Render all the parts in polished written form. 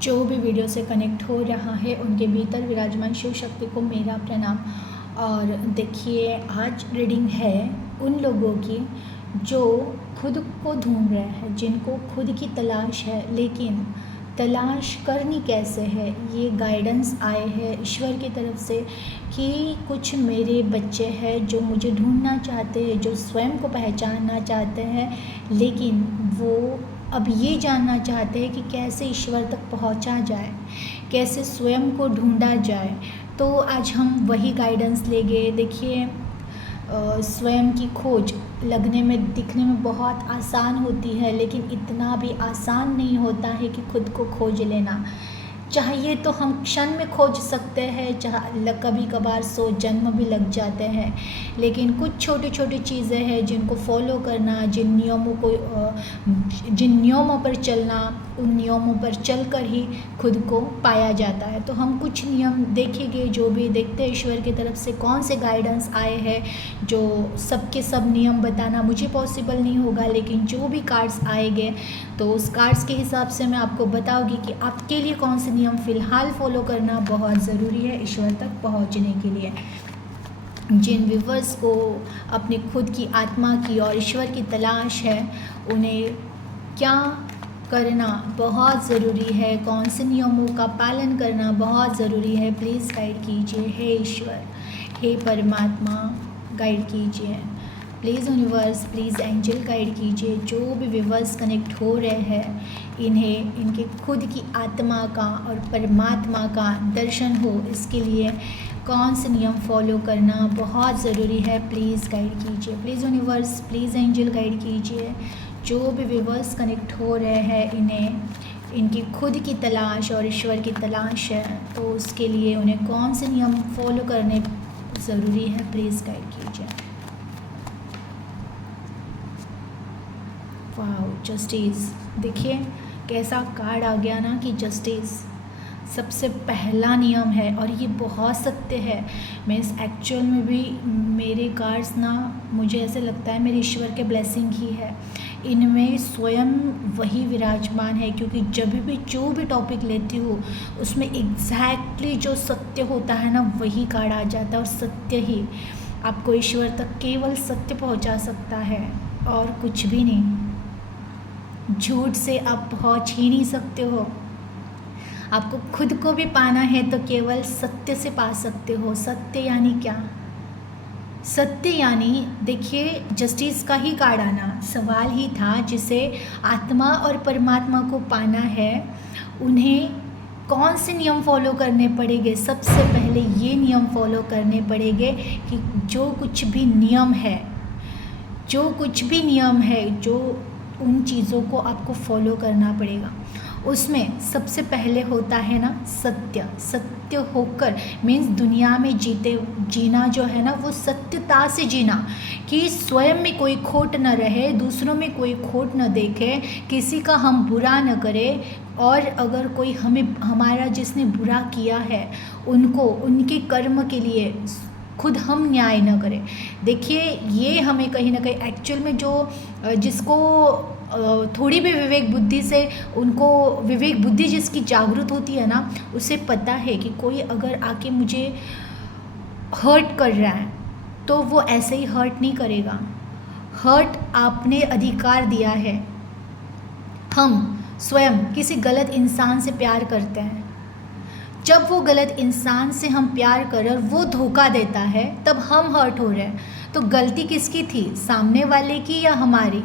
जो भी वीडियो से कनेक्ट हो रहा है उनके भीतर विराजमान शिव शक्ति को मेरा प्रणाम। और देखिए, आज रीडिंग है उन लोगों की जो खुद को ढूंढ रहे हैं, जिनको खुद की तलाश है, लेकिन तलाश करनी कैसे है। ये गाइडेंस आए हैं ईश्वर की तरफ से कि कुछ मेरे बच्चे हैं जो मुझे ढूंढना चाहते हैं, जो स्वयं को पहचानना चाहते हैं, लेकिन वो अब ये जानना चाहते हैं कि कैसे ईश्वर तक पहुंचा जाए, कैसे स्वयं को ढूंढा जाए। तो आज हम वही गाइडेंस लेंगे। देखिए, स्वयं की खोज लगने में, दिखने में बहुत आसान होती है, लेकिन इतना भी आसान नहीं होता है कि खुद को खोज लेना। चाहिए तो हम क्षण में खोज सकते हैं, चाहे कभी कभार 100 जन्म भी लग जाते हैं, लेकिन कुछ छोटी छोटी चीज़ें हैं जिनको फॉलो करना, जिन नियमों पर चलना, उन नियमों पर चलकर ही खुद को पाया जाता है। तो हम कुछ नियम देखेंगे, जो भी देखते हैं ईश्वर की तरफ से कौन से गाइडेंस आए हैं। जो सबके सब नियम बताना मुझे पॉसिबल नहीं होगा, लेकिन जो भी कार्ड्स आएंगे तो उस कार्ड्स के हिसाब से मैं आपको बताऊंगी कि आपके लिए कौन से नियम फ़िलहाल फॉलो करना बहुत ज़रूरी है ईश्वर तक पहुंचने के लिए। जिन व्यूवर्स को अपने खुद की आत्मा की और ईश्वर की तलाश है, उन्हें क्या करना बहुत ज़रूरी है, कौन से नियमों का पालन करना बहुत ज़रूरी है, प्लीज़ गाइड कीजिए। हे ईश्वर, हे परमात्मा, गाइड कीजिए। Please universe, please angel guide कीजिए। जो भी व्यूवर्स कनेक्ट हो रहे हैं, इन्हें इनके खुद की आत्मा का और परमात्मा का दर्शन हो, इसके लिए कौन से नियम फॉलो करना बहुत ज़रूरी है, प्लीज़ गाइड कीजिए। Please universe, please angel guide कीजिए। जो भी व्यूवर्स कनेक्ट हो रहे हैं, इन्हें इनकी खुद की तलाश और ईश्वर की तलाश है, तो उसके लिए उन्हें कौन से नियम फॉलो करने ज़रूरी है, प्लीज़ गाइड कीजिए। वाह, जस्टिस। देखिए कैसा कार्ड आ गया ना कि जस्टिस सबसे पहला नियम है, और ये बहुत सत्य है। मीन्स एक्चुअल में भी मेरे कार्ड्स ना, मुझे ऐसे लगता है मेरे ईश्वर के ब्लेसिंग ही है। इनमें स्वयं वही विराजमान है, क्योंकि जब भी जो भी टॉपिक लेती हूँ उसमें एग्जैक्टली जो सत्य होता है ना, वही कार्ड आ जाता है। और सत्य ही आपको ईश्वर तक केवल सत्य पहुँचा सकता है, और कुछ भी नहीं। झूठ से आप पहुँच ही नहीं सकते हो। आपको खुद को भी पाना है तो केवल सत्य से पा सकते हो। सत्य यानी क्या? सत्य यानी, देखिए, जस्टिस का ही कार्ड आना सवाल ही था। जिसे आत्मा और परमात्मा को पाना है, उन्हें कौन से नियम फॉलो करने पड़ेंगे? सबसे पहले ये नियम फॉलो करने पड़ेंगे कि जो कुछ भी नियम है, जो उन चीज़ों को आपको फॉलो करना पड़ेगा। उसमें सबसे पहले होता है ना सत्य होकर, मीन्स दुनिया में जीना जो है ना, वो सत्यता से जीना, कि स्वयं में कोई खोट न रहे, दूसरों में कोई खोट न देखे, किसी का हम बुरा न करें, और अगर कोई हमारा जिसने बुरा किया है, उनको उनके कर्म के लिए खुद हम न्याय न करें। देखिए, ये हमें कहीं ना कहीं एक्चुअल में जिसको थोड़ी भी विवेक बुद्धि से, उनको विवेक बुद्धि जिसकी जागृत होती है ना, उसे पता है कि कोई अगर आके मुझे हर्ट कर रहा है तो वो ऐसे ही हर्ट नहीं करेगा। हर्ट आपने अधिकार दिया है। हम स्वयं किसी गलत इंसान से प्यार करते हैं, जब वो गलत इंसान से हम प्यार कर और वो धोखा देता है, तब हम हर्ट हो रहे हैं। तो गलती किसकी थी? सामने वाले की या हमारी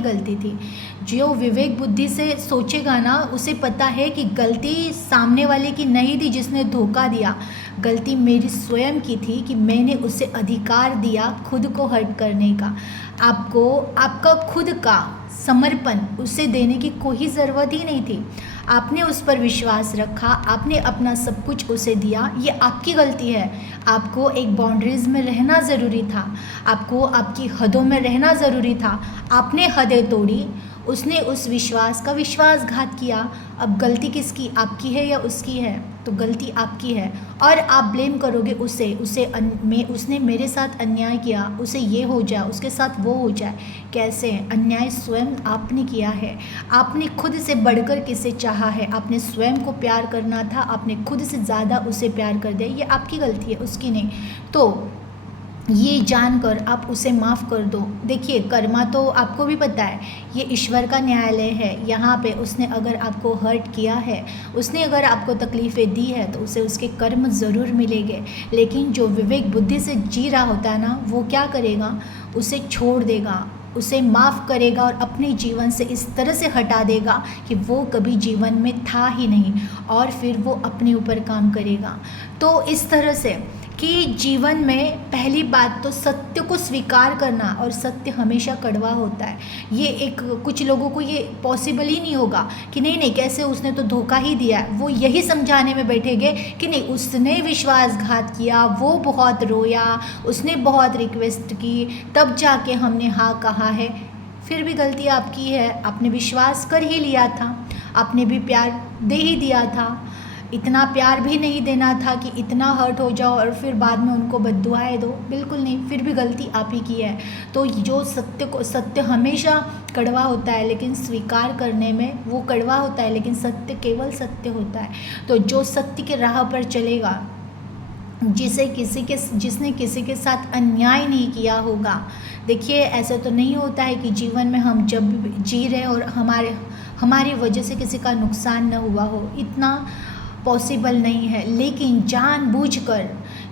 गलती थी। जो विवेक बुद्धि से सोचेगा ना, उसे पता है कि गलती सामने वाले की नहीं थी जिसने धोखा दिया, गलती मेरी स्वयं की थी कि मैंने उसे अधिकार दिया खुद को हर्ट करने का। आपको आपका खुद का समर्पण उसे देने की कोई ज़रूरत ही नहीं थी। आपने उस पर विश्वास रखा, आपने अपना सब कुछ उसे दिया, ये आपकी गलती है। आपको एक बाउंड्रीज़ में रहना ज़रूरी था, आपको आपकी हदों में रहना ज़रूरी था। आपने हदें तोड़ी, उसने उस विश्वास का विश्वासघात किया। अब गलती किसकी, आपकी है या उसकी है? तो गलती आपकी है और आप ब्लेम करोगे उसने मेरे साथ अन्याय किया, उसे ये हो जाए, उसके साथ वो हो जाए। कैसे? अन्याय स्वयं आपने किया है। आपने खुद से बढ़कर किसे चाहा है, आपने स्वयं को प्यार करना था, आपने खुद से ज़्यादा उसे प्यार कर दिया। ये आपकी गलती है, उसकी नहीं। तो ये जानकर आप उसे माफ़ कर दो। देखिए, कर्मा तो आपको भी पता है, ये ईश्वर का न्यायालय है। यहाँ पे उसने अगर आपको हर्ट किया है, उसने अगर आपको तकलीफ़ें दी है, तो उसे उसके कर्म ज़रूर मिलेंगे। लेकिन जो विवेक बुद्धि से जी रहा होता है ना, वो क्या करेगा? उसे छोड़ देगा, उसे माफ़ करेगा और अपने जीवन से इस तरह से हटा देगा कि वो कभी जीवन में था ही नहीं, और फिर वो अपने ऊपर काम करेगा। तो इस तरह से कि जीवन में पहली बात तो सत्य को स्वीकार करना, और सत्य हमेशा कड़वा होता है। ये एक कुछ लोगों को ये पॉसिबल ही नहीं होगा कि नहीं नहीं कैसे, उसने तो धोखा ही दिया है। वो यही समझाने में बैठेंगे कि नहीं, उसने विश्वासघात किया, वो बहुत रोया, उसने बहुत रिक्वेस्ट की, तब जाके हमने हाँ कहा है। फिर भी गलती आपकी है, आपने विश्वास कर ही लिया था, आपने भी प्यार दे ही दिया था। इतना प्यार भी नहीं देना था कि इतना हर्ट हो जाओ और फिर बाद में उनको बद्दुआएं दो, बिल्कुल नहीं। फिर भी गलती आप ही की है। तो जो सत्य हमेशा कड़वा होता है, लेकिन स्वीकार करने में वो कड़वा होता है, लेकिन सत्य केवल सत्य होता है। तो जो सत्य के राह पर चलेगा, जिसने किसी के साथ अन्याय नहीं किया होगा। देखिए, ऐसा तो नहीं होता है कि जीवन में हम जब भी जी रहे और हमारी वजह से किसी का नुकसान न हुआ हो, इतना पॉसिबल नहीं है। लेकिन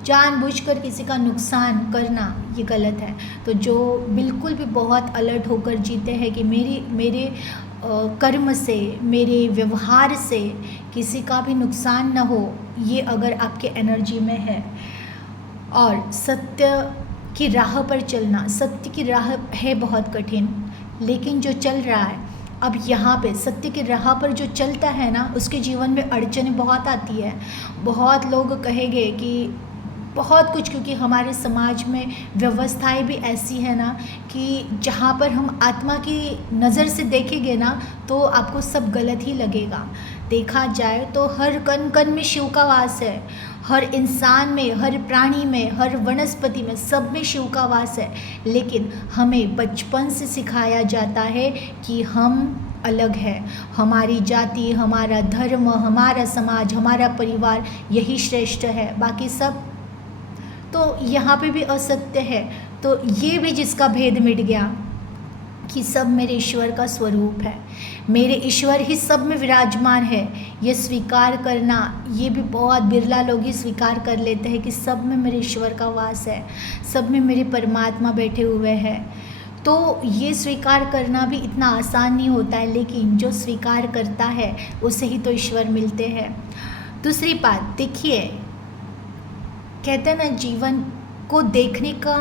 जानबूझकर किसी का नुकसान करना ये गलत है। तो जो बिल्कुल भी बहुत अलर्ट होकर जीते हैं कि मेरे कर्म से, मेरे व्यवहार से किसी का भी नुकसान न हो, ये अगर आपके एनर्जी में है। और सत्य की राह पर चलना, सत्य की राह है बहुत कठिन, लेकिन जो चल रहा है अब यहाँ पे सत्य की राह पर जो चलता है ना, उसके जीवन में अड़चनें बहुत आती है। बहुत लोग कहेंगे कि बहुत कुछ, क्योंकि हमारे समाज में व्यवस्थाएं भी ऐसी है ना कि जहाँ पर हम आत्मा की नज़र से देखेंगे ना, तो आपको सब गलत ही लगेगा। देखा जाए तो हर कण कण में शिव का वास है, हर इंसान में, हर प्राणी में, हर वनस्पति में, सब में शिव का वास है। लेकिन हमें बचपन से सिखाया जाता है कि हम अलग है, हमारी जाति, हमारा धर्म, हमारा समाज, हमारा परिवार यही श्रेष्ठ है, बाकी सब। तो यहाँ पे भी असत्य है। तो ये भी जिसका भेद मिट गया कि सब मेरे ईश्वर का स्वरूप है, मेरे ईश्वर ही सब में विराजमान है, ये स्वीकार करना, ये भी बहुत बिरला लोग ही स्वीकार कर लेते हैं कि सब में मेरे ईश्वर का वास है, सब में मेरे परमात्मा बैठे हुए हैं। तो ये स्वीकार करना भी इतना आसान नहीं होता है, लेकिन जो स्वीकार करता है उसे ही तो ईश्वर मिलते हैं। दूसरी बात देखिए, कहते हैं ना, जीवन को देखने का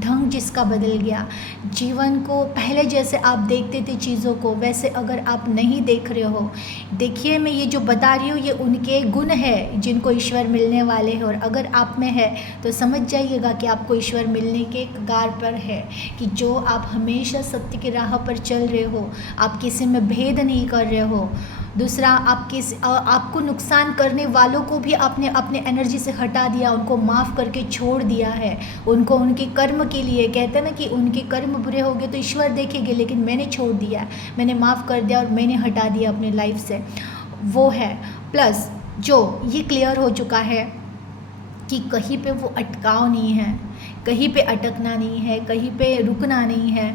ढंग जिसका बदल गया, जीवन को पहले जैसे आप देखते थे चीज़ों को, वैसे अगर आप नहीं देख रहे हो। देखिए, मैं ये जो बता रही हूँ ये उनके गुण है जिनको ईश्वर मिलने वाले हैं, और अगर आप में है तो समझ जाइएगा कि आपको ईश्वर मिलने के कगार पर है। कि जो आप हमेशा सत्य की राह पर चल रहे हो, आप किसी में भेद नहीं कर रहे हो। दूसरा, आपको नुकसान करने वालों को भी आपने अपने एनर्जी से हटा दिया, उनको माफ़ करके छोड़ दिया है, उनको उनके कर्म के लिए। कहते हैं ना कि उनके कर्म बुरे हो गए तो ईश्वर देखेंगे, लेकिन मैंने छोड़ दिया, मैंने माफ़ कर दिया और मैंने हटा दिया अपनी लाइफ से, वो है। प्लस जो ये क्लियर हो चुका है कि कहीं पे वो अटकाव नहीं है, कहीं पे अटकना नहीं है, कहीं पे रुकना नहीं है।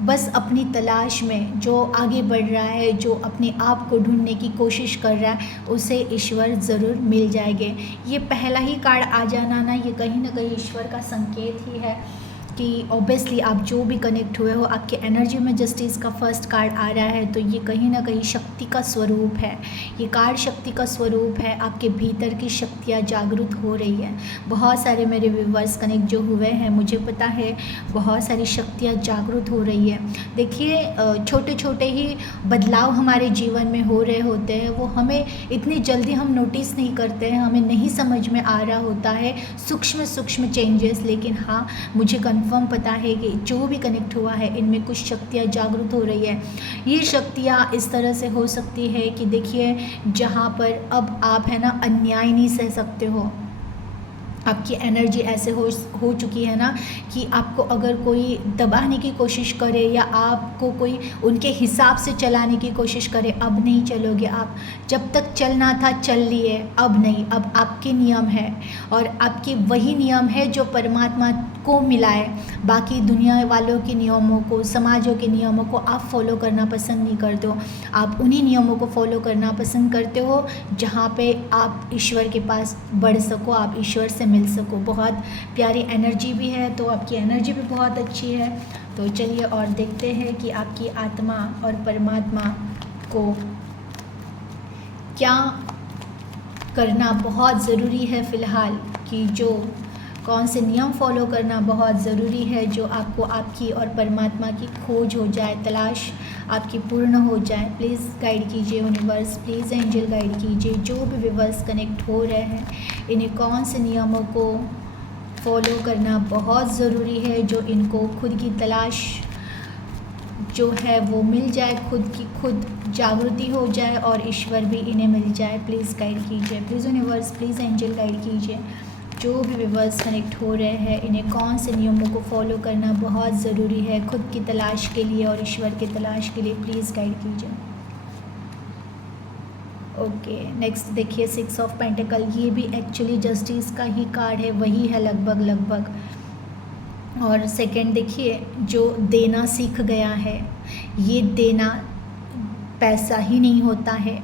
बस अपनी तलाश में जो आगे बढ़ रहा है, जो अपने आप को ढूंढने की कोशिश कर रहा है, उसे ईश्वर ज़रूर मिल जाएंगे। ये पहला ही कार्ड आ जाना ना, ये कहीं ना कहीं ईश्वर का संकेत ही है कि ऑब्वियसली आप जो भी कनेक्ट हुए हो, आपके एनर्जी में जस्टिस का फर्स्ट कार्ड आ रहा है, तो ये कहीं ना कहीं शक्ति का स्वरूप है। ये कार्ड शक्ति का स्वरूप है, आपके भीतर की शक्तियाँ जागृत हो रही है। बहुत सारे मेरे व्यूवर्स कनेक्ट जो हुए हैं, मुझे पता है बहुत सारी शक्तियाँ जागृत हो रही है। देखिए, छोटे छोटे ही बदलाव हमारे जीवन में हो रहे होते हैं, वो हमें इतनी जल्दी हम नोटिस नहीं करते हैं, हमें नहीं समझ में आ रहा होता है सूक्ष्म चेंजेस। लेकिन हाँ, मुझे कन्फर्म पता है कि जो भी कनेक्ट हुआ है इनमें कुछ शक्तियाँ जागृत हो रही है। ये शक्तियाँ इस तरह से हो सकती है कि देखिए, जहाँ पर अब आप है ना अन्याय नहीं सह सकते हो, आपकी एनर्जी ऐसे हो चुकी है ना कि आपको अगर कोई दबाने की कोशिश करे या आपको कोई उनके हिसाब से चलाने की कोशिश करे, अब नहीं चलोगे आप। जब तक चलना था चल लिए, अब नहीं, अब आपके नियम है और आपके वही नियम है जो परमात्मा को मिला है। बाकी दुनिया वालों के नियमों को, समाजों के नियमों को आप फॉलो करना पसंद नहीं करते हो। आप उन्हीं नियमों को फॉलो करना पसंद करते हो जहाँ पे आप ईश्वर के पास बढ़ सको, आप ईश्वर से मिल सको। बहुत प्यारी एनर्जी भी है, तो आपकी एनर्जी भी बहुत अच्छी है। तो चलिए और देखते हैं कि आपकी आत्मा और परमात्मा को क्या करना बहुत ज़रूरी है फ़िलहाल, कि जो कौन से नियम फॉलो करना बहुत ज़रूरी है जो आपको आपकी और परमात्मा की खोज हो जाए, तलाश आपकी पूर्ण हो जाए। प्लीज़ गाइड कीजिए यूनिवर्स, प्लीज़ एंजल गाइड कीजिए। जो भी व्यूअर्स कनेक्ट हो रहे हैं इन्हें कौन से नियमों को फॉलो करना बहुत ज़रूरी है जो इनको खुद की तलाश जो है वो मिल जाए, खुद की खुद जागृति हो जाए और ईश्वर भी इन्हें मिल जाए। प्लीज़ गाइड कीजिए, please universe, please angel guide कीजिए। जो भी व्यूअर्स कनेक्ट हो रहे हैं इन्हें कौन से नियमों को फॉलो करना बहुत ज़रूरी है खुद की तलाश के लिए और ईश्वर की तलाश के लिए, प्लीज़ गाइड कीजिए। ओके, नेक्स्ट देखिए 6 ऑफ पेंटिकल। ये भी एक्चुअली जस्टिस का ही कार्ड है, वही है लगभग। और सेकंड देखिए, जो देना सीख गया है, ये देना पैसा ही नहीं होता है,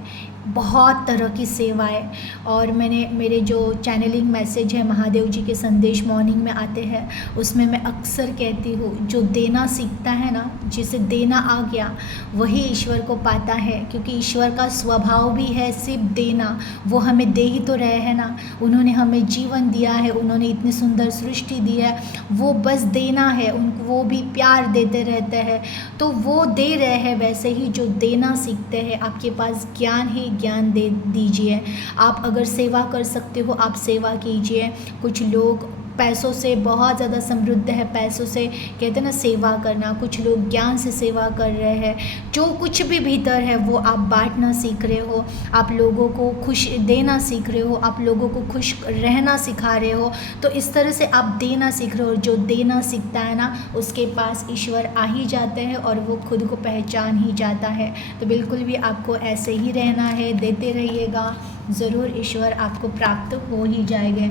बहुत तरह की सेवाएं। और मैंने मेरे जो चैनलिंग मैसेज है महादेव जी के संदेश मॉर्निंग में आते हैं, उसमें मैं अक्सर कहती हूँ जो देना सीखता है ना, जिसे देना आ गया वही ईश्वर को पाता है, क्योंकि ईश्वर का स्वभाव भी है सिर्फ देना। वो हमें दे ही तो रहे हैं ना, उन्होंने हमें जीवन दिया है, उन्होंने इतनी सुंदर सृष्टि दी है, वो बस देना है उनको, वो भी प्यार देते रहते हैं, तो वो दे रहे हैं। वैसे ही जो देना सीखते हैं, आपके पास ज्ञान ही ज्ञान दे दीजिए। आप अगर सेवा कर सकते हो आप सेवा कीजिए। कुछ लोग पैसों से बहुत ज़्यादा समृद्ध है, पैसों से कहते हैं ना सेवा करना, कुछ लोग ज्ञान से सेवा कर रहे हैं। जो कुछ भी भीतर है वो आप बांटना सीख रहे हो, आप लोगों को खुश देना सीख रहे हो, आप लोगों को खुश रहना सिखा रहे हो। तो इस तरह से आप देना सीख रहे हो। जो देना सीखता है ना उसके पास ईश्वर आ ही जाते हैं और वो खुद को पहचान ही जाता है। तो बिल्कुल भी आपको ऐसे ही रहना है, देते रहिएगा, ज़रूर ईश्वर आपको प्राप्त हो ही जाएंगे।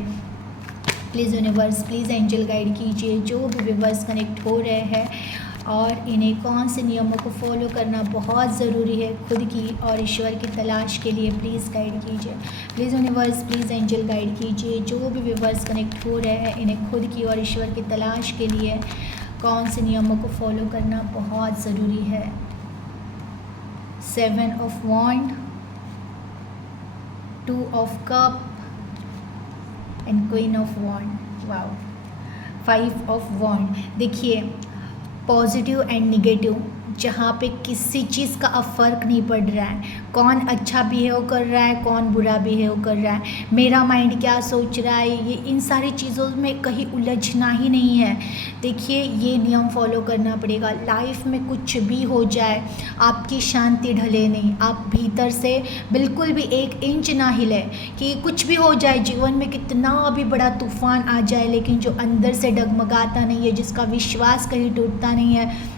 Please universe, please angel guide कीजिए। जो भी व्यूअर्स कनेक्ट हो रहे हैं और इन्हें कौन से नियमों को फॉलो करना बहुत ज़रूरी है खुद की और ईश्वर की तलाश के लिए, प्लीज़ गाइड कीजिए। Please universe, please angel guide कीजिए। जो भी व्यूअर्स कनेक्ट हो रहे हैं इन्हें खुद की और ईश्वर की तलाश के लिए कौन से नियमों को फॉलो करना बहुत ज़रूरी है। 7 of wand, 2 of cup and queen of wand. Wow, 5 of wand. देखिए, पॉजिटिव एंड निगेटिव, जहाँ पे किसी चीज़ का अब फ़र्क नहीं पड़ रहा है, कौन अच्छा बिहेव कर रहा है, कौन बुरा बिहेव कर रहा है, मेरा माइंड क्या सोच रहा है, ये इन सारी चीज़ों में कहीं उलझना ही नहीं है। देखिए, ये नियम फॉलो करना पड़ेगा। लाइफ में कुछ भी हो जाए आपकी शांति ढले नहीं, आप भीतर से बिल्कुल भी 1 इंच ना हिले। कि कुछ भी हो जाए जीवन में, कितना भी बड़ा तूफ़ान आ जाए, लेकिन जो अंदर से डगमगाता नहीं है, जिसका विश्वास कहीं टूटता नहीं है,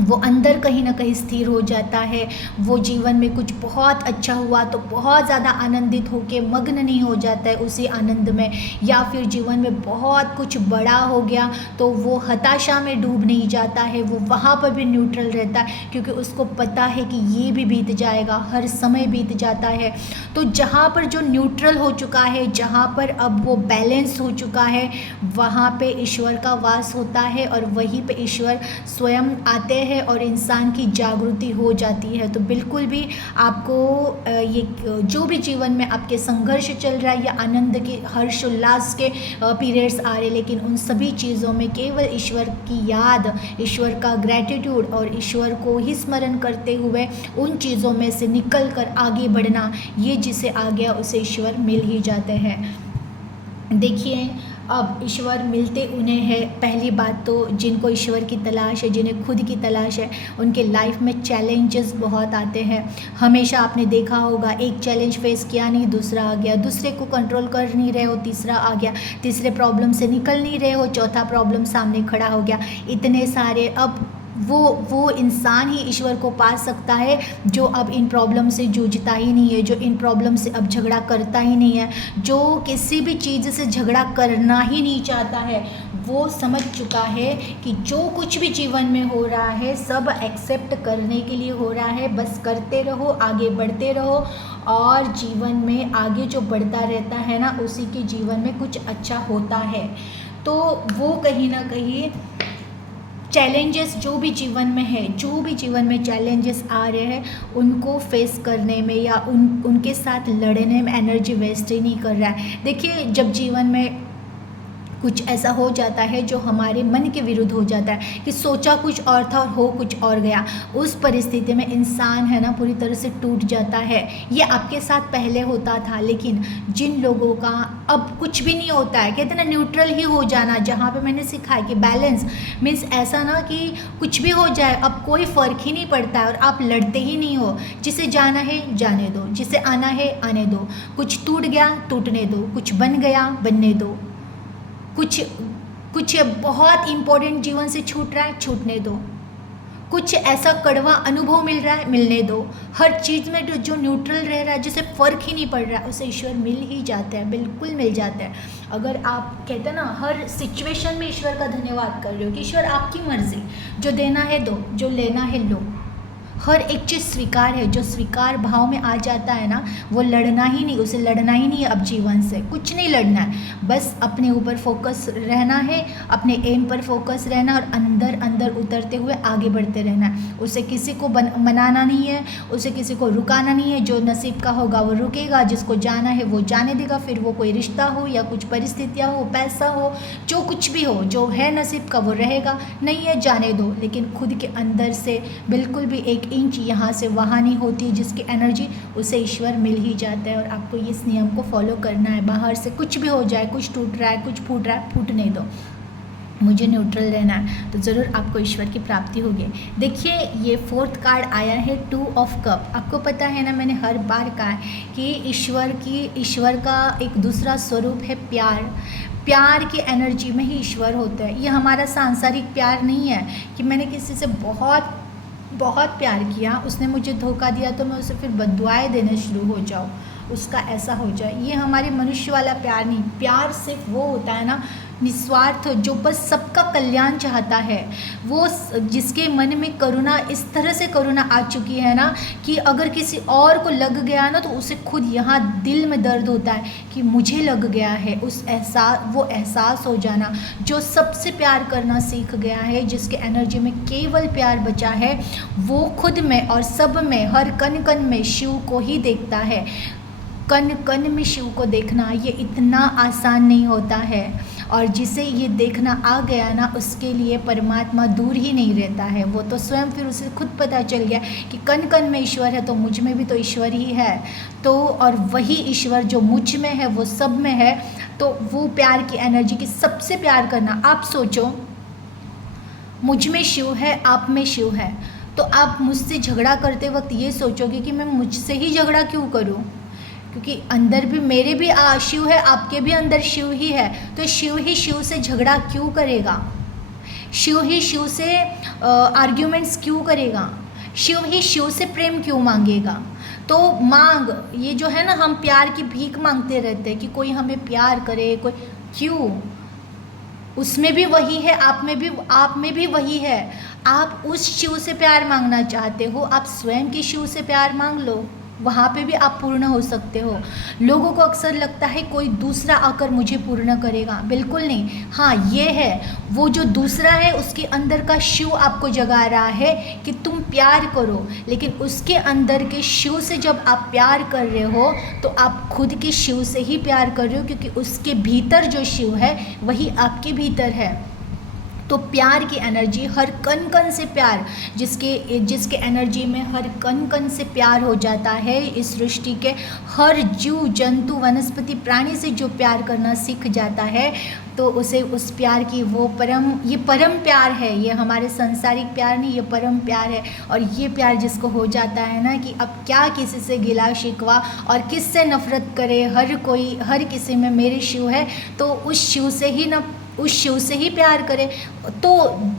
वो अंदर कहीं ना कहीं स्थिर हो जाता है। वो जीवन में कुछ बहुत अच्छा हुआ तो बहुत ज़्यादा आनंदित होकर मग्न नहीं हो जाता है उसी आनंद में, या फिर जीवन में बहुत कुछ बड़ा हो गया तो वो हताशा में डूब नहीं जाता है, वो वहाँ पर भी न्यूट्रल रहता है, क्योंकि उसको पता है कि ये भी बीत जाएगा, हर समय बीत जाता है। तो जहाँ पर जो न्यूट्रल हो चुका है, जहाँ पर अब वो बैलेंस हो चुका है, वहाँ पे ईश्वर का वास होता है और वहीं पे ईश्वर स्वयं आते है और इंसान की जागृति हो जाती है। तो बिल्कुल भी आपको ये जो भी जीवन में आपके संघर्ष चल रहा है या आनंद के हर्ष उल्लास के पीरियड्स आ रहे, लेकिन उन सभी चीज़ों में केवल ईश्वर की याद, ईश्वर का ग्रैटिट्यूड और ईश्वर को ही स्मरण करते हुए उन चीज़ों में से निकल कर आगे बढ़ना, ये जिसे आ गया उसे ईश्वर मिल ही जाते हैं। देखिए, अब ईश्वर मिलते उन्हें है, पहली बात तो जिनको ईश्वर की तलाश है, जिन्हें खुद की तलाश है, उनके लाइफ में चैलेंजेस बहुत आते हैं। हमेशा आपने देखा होगा, एक चैलेंज फेस किया नहीं दूसरा आ गया, दूसरे को कंट्रोल कर नहीं रहे हो तीसरा आ गया, तीसरे प्रॉब्लम से निकल नहीं रहे हो चौथा प्रॉब्लम सामने खड़ा हो गया। इतने सारे, अब वो इंसान ही ईश्वर को पा सकता है जो अब इन प्रॉब्लम से जूझता ही नहीं है, जो इन प्रॉब्लम से अब झगड़ा करता ही नहीं है, जो किसी भी चीज़ से झगड़ा करना ही नहीं चाहता है। वो समझ चुका है कि जो कुछ भी जीवन में हो रहा है सब एक्सेप्ट करने के लिए हो रहा है, बस करते रहो, आगे बढ़ते रहो, और जीवन में आगे जो बढ़ता रहता है ना, उसी के जीवन में कुछ अच्छा होता है। तो वो कहीं ना कहीं चैलेंजेस जो भी जीवन में है, जो भी जीवन में चैलेंजेस आ रहे हैं, उनको फेस करने में या उनके साथ लड़ने में एनर्जी वेस्ट ही नहीं कर रहा है। देखिए, जब जीवन में कुछ ऐसा हो जाता है जो हमारे मन के विरुद्ध हो जाता है, कि सोचा कुछ और था और हो कुछ और गया, उस परिस्थिति में इंसान है ना पूरी तरह से टूट जाता है। ये आपके साथ पहले होता था, लेकिन जिन लोगों का अब कुछ भी नहीं होता है, कहते हैं ना न्यूट्रल ही हो जाना, जहाँ पे मैंने सीखा है कि बैलेंस मीन्स ऐसा ना कि कुछ भी हो जाए अब कोई फ़र्क ही नहीं पड़ता है और आप लड़ते ही नहीं हो। जिसे जाना है जाने दो, जिसे आना है आने दो, कुछ टूट गया टूटने दो, कुछ बन गया बनने दो, कुछ बहुत इम्पोर्टेंट जीवन से छूट रहा है छूटने दो, कुछ ऐसा कड़वा अनुभव मिल रहा है मिलने दो। हर चीज़ में जो न्यूट्रल रह रहा है, जिसे फ़र्क ही नहीं पड़ रहा है, उसे ईश्वर मिल ही जाता है, बिल्कुल मिल जाता है। अगर आप कहते हैं ना हर सिचुएशन में ईश्वर का धन्यवाद कर रहे हो कि ईश्वर आपकी मर्ज़ी, जो देना है दो, जो लेना है लो, हर एक चीज़ स्वीकार है। जो स्वीकार भाव में आ जाता है ना, वो लड़ना ही नहीं, उसे लड़ना ही नहीं है। अब जीवन से कुछ नहीं लड़ना है, बस अपने ऊपर फोकस रहना है, अपने एम पर फोकस रहना और अंदर अंदर उतरते हुए आगे बढ़ते रहना है। उसे किसी को मनाना नहीं है, उसे किसी को रुकाना नहीं है। जो नसीब का होगा वो रुकेगा, जिसको जाना है वो जाने देगा, फिर वो कोई रिश्ता हो या कुछ परिस्थितियाँ हो, पैसा हो, जो कुछ भी हो, जो है नसीब का वो रहेगा, नहीं है जाने दो। लेकिन खुद के अंदर से बिल्कुल भी एक इंच यहाँ से वहाँ नहीं होती, जिसकी एनर्जी उसे ईश्वर मिल ही जाता है। और आपको इस नियम को फॉलो करना है। बाहर से कुछ भी हो जाए, कुछ टूट रहा है, कुछ फूट रहा है, फूटने दो, मुझे न्यूट्रल रहना है, तो ज़रूर आपको ईश्वर की प्राप्ति होगी। देखिए, ये 4th कार्ड आया है 2 ऑफ कप। आपको पता है ना, मैंने हर बार कहा है कि ईश्वर का एक दूसरा स्वरूप है प्यार की एनर्जी में ही ईश्वर होता है। ये हमारा सांसारिक प्यार नहीं है कि मैंने किसी से बहुत प्यार किया, उसने मुझे धोखा दिया तो मैं उसे फिर बददुआएं देने शुरू हो जाऊँ, उसका ऐसा हो जाए। ये हमारे मनुष्य वाला प्यार नहीं। प्यार सिर्फ वो होता है ना निस्वार्थ, जो बस सबका कल्याण चाहता है, वो जिसके मन में करुणा, इस तरह से करुणा आ चुकी है ना कि अगर किसी और को लग गया ना तो उसे खुद यहाँ दिल में दर्द होता है कि मुझे लग गया है। वो एहसास हो जाना, जो सबसे प्यार करना सीख गया है, जिसके एनर्जी में केवल प्यार बचा है, वो खुद में और सब में, हर कण कण में शिव को ही देखता है। कण कण में शिव को देखना ये इतना आसान नहीं होता है, और जिसे ये देखना आ गया ना, उसके लिए परमात्मा दूर ही नहीं रहता है। वो तो स्वयं फिर उसे खुद पता चल गया कि कण कण में ईश्वर है, तो मुझ में भी तो ईश्वर ही है। तो और वही ईश्वर जो मुझ में है वो सब में है। तो वो प्यार की एनर्जी की सबसे प्यार करना। आप सोचो, मुझ में शिव है, आप में शिव है, तो आप मुझसे झगड़ा करते वक्त ये सोचोगे कि मैं मुझसे ही झगड़ा क्यों करूं, क्योंकि अंदर भी मेरे भी शिव है, आपके भी अंदर शिव ही है। तो शिव ही शिव से झगड़ा क्यों करेगा, शिव ही शिव से आर्ग्यूमेंट्स क्यों करेगा, शिव ही शिव से प्रेम क्यों मांगेगा। तो ये जो है ना, हम प्यार की भीख मांगते रहते हैं कि कोई हमें प्यार करे, कोई क्यों, उसमें भी वही है, आप में भी वही है। आप उस शिव से प्यार मांगना चाहते हो, आप स्वयं की शिव से प्यार मांग लो, वहाँ पे भी आप पूर्ण हो सकते हो। लोगों को अक्सर लगता है कोई दूसरा आकर मुझे पूर्ण करेगा, बिल्कुल नहीं। हाँ, ये है, वो जो दूसरा है उसके अंदर का शिव आपको जगा रहा है कि तुम प्यार करो, लेकिन उसके अंदर के शिव से जब आप प्यार कर रहे हो तो आप खुद के शिव से ही प्यार कर रहे हो, क्योंकि उसके भीतर जो शिव है वही आपके भीतर है। तो प्यार की एनर्जी, हर कण कण से प्यार, जिसके एनर्जी में हर कण कण से प्यार हो जाता है, इस सृष्टि के हर जीव जंतु वनस्पति प्राणी से जो प्यार करना सीख जाता है, तो उसे उस प्यार की ये परम प्यार है। ये हमारे सांसारिक प्यार नहीं, ये परम प्यार है। और ये प्यार जिसको हो जाता है ना कि अब क्या किसी से गिला शिकवा और किससे नफरत करे, हर किसी में मेरे शिव है, तो उस शिव से ही प्यार करे। तो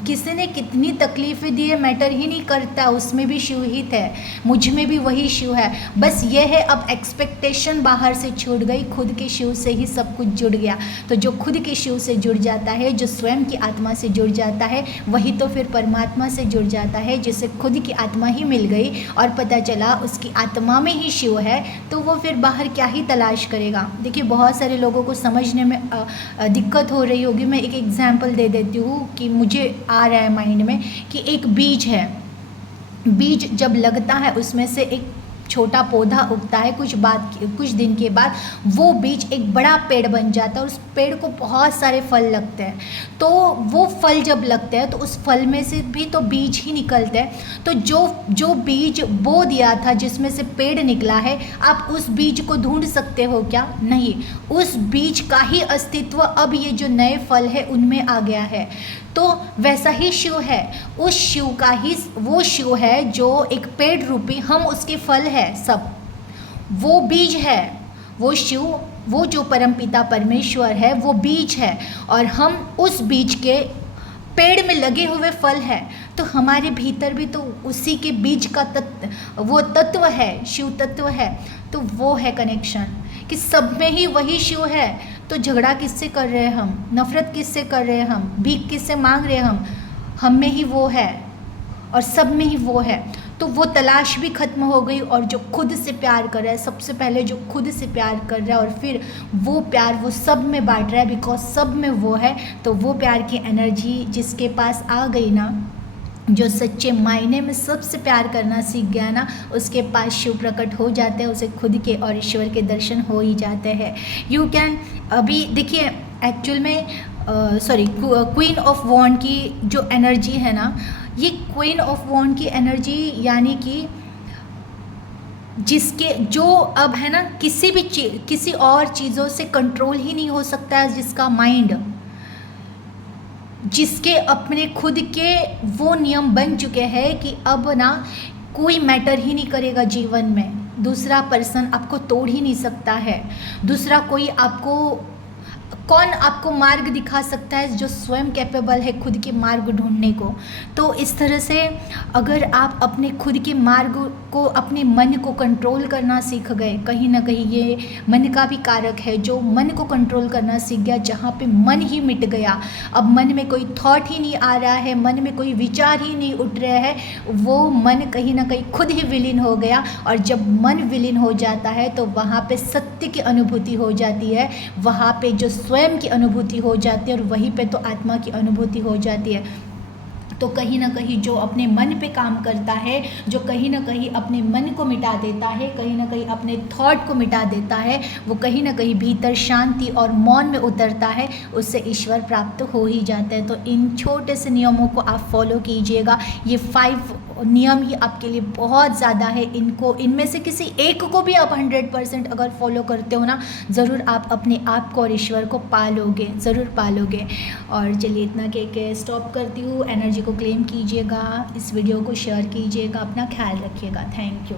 किसी ने कितनी तकलीफ़ें दी है मैटर ही नहीं करता, उसमें भी शिव ही थे, मुझ में भी वही शिव है। बस ये है अब एक्सपेक्टेशन बाहर से छूट गई, खुद के शिव से ही सब कुछ जुड़ गया। तो जो खुद के शिव से जुड़ जाता है, जो स्वयं की आत्मा से जुड़ जाता है, वही तो फिर परमात्मा से जुड़ जाता है। जिसे खुद की आत्मा ही मिल गई और पता चला उसकी आत्मा में ही शिव है, तो वो फिर बाहर क्या ही तलाश करेगा। देखिए बहुत सारे लोगों को समझने में दिक्कत हो रही होगी। मैं एक एग्जाम्पल दे देती हूँ कि मुझे आ रहा है माइंड में कि एक बीज है, बीज जब लगता है उसमें से एक छोटा पौधा उगता है, कुछ दिन के बाद वो बीज एक बड़ा पेड़ बन जाता है और उस पेड़ को बहुत सारे फल लगते हैं। तो वो फल जब लगते हैं तो उस फल में से भी तो बीज ही निकलते हैं। तो जो बीज बो दिया था, जिसमें से पेड़ निकला है, आप उस बीज को ढूंढ सकते हो क्या? नहीं, उस बीज का ही अस्तित्व अब ये जो नए फल है उनमें आ गया है। तो वैसा ही शिव है, उस शिव का ही वो शिव है जो एक पेड़ रूपी, हम उसके फल है सब, वो बीज है। वो शिव, वो जो परमपिता परमेश्वर है, वो बीज है और हम उस बीज के पेड़ में लगे हुए फल है। तो हमारे भीतर भी तो उसी के बीज का वो तत्व है, शिव तत्व है। तो वो है कनेक्शन कि सब में ही वही शिव है। तो झगड़ा किससे कर रहे हैं हम, नफरत किससे कर रहे हैं हम, भीख किससे मांग रहे हैं हम में ही वो है और सब में ही वो है। तो वो तलाश भी खत्म हो गई और जो खुद से प्यार कर रहा है, सबसे पहले जो खुद से प्यार कर रहा है और फिर वो प्यार वो सब में बांट रहा है, बिकॉज सब में वो है। तो वो प्यार की एनर्जी जिसके पास आ गई ना, जो सच्चे मायने में सबसे प्यार करना सीख गया ना, उसके पास शिव प्रकट हो जाते हैं, उसे खुद के और ईश्वर के दर्शन हो ही जाते हैं। यू कैन, अभी देखिए एक्चुअल में क्वीन ऑफ वॉन्ड की जो एनर्जी है ना, ये क्वीन ऑफ वॉन्ड की एनर्जी यानी कि जिसके जो अब है ना किसी और चीज़ों से कंट्रोल ही नहीं हो सकता है, जिसका माइंड, जिसके अपने खुद के वो नियम बन चुके हैं कि अब ना कोई मैटर ही नहीं करेगा जीवन में, दूसरा पर्सन आपको तोड़ ही नहीं सकता है, दूसरा कोई कौन आपको मार्ग दिखा सकता है जो स्वयं कैपेबल है खुद के मार्ग ढूंढने को। तो इस तरह से अगर आप अपने खुद के मार्ग को, अपने मन को कंट्रोल करना सीख गए, कहीं ना कहीं ये मन का भी कारक है, जो मन को कंट्रोल करना सीख गया, जहाँ पे मन ही मिट गया, अब मन में कोई थॉट ही नहीं आ रहा है, मन में कोई विचार ही नहीं उठ रहा है, वो मन कहीं ना कहीं खुद ही विलीन हो गया। और जब मन विलीन हो जाता है तो वहाँ पे सत्य की अनुभूति हो जाती है, वहाँ पे जो स्वयं की अनुभूति हो जाती है और वहीं पे तो आत्मा की अनुभूति हो जाती है। तो कहीं ना कहीं जो अपने मन पे काम करता है, जो कहीं ना कहीं अपने मन को मिटा देता है, कहीं ना कहीं अपने थॉट को मिटा देता है, वो कहीं ना कहीं भीतर शांति और मौन में उतरता है, उससे ईश्वर प्राप्त हो ही जाता है। तो इन छोटे से नियमों को आप फॉलो कीजिएगा। ये 5 नियम ही आपके लिए बहुत ज़्यादा है। इनमें से किसी एक को भी आप 100% अगर फॉलो करते हो ना, ज़रूर आप अपने आप को और ईश्वर को पालोगे, ज़रूर पालोगे। और चलिए इतना कह के स्टॉप करती हूँ। एनर्जी को क्लेम कीजिएगा, इस वीडियो को शेयर कीजिएगा, अपना ख्याल रखिएगा। Thank you.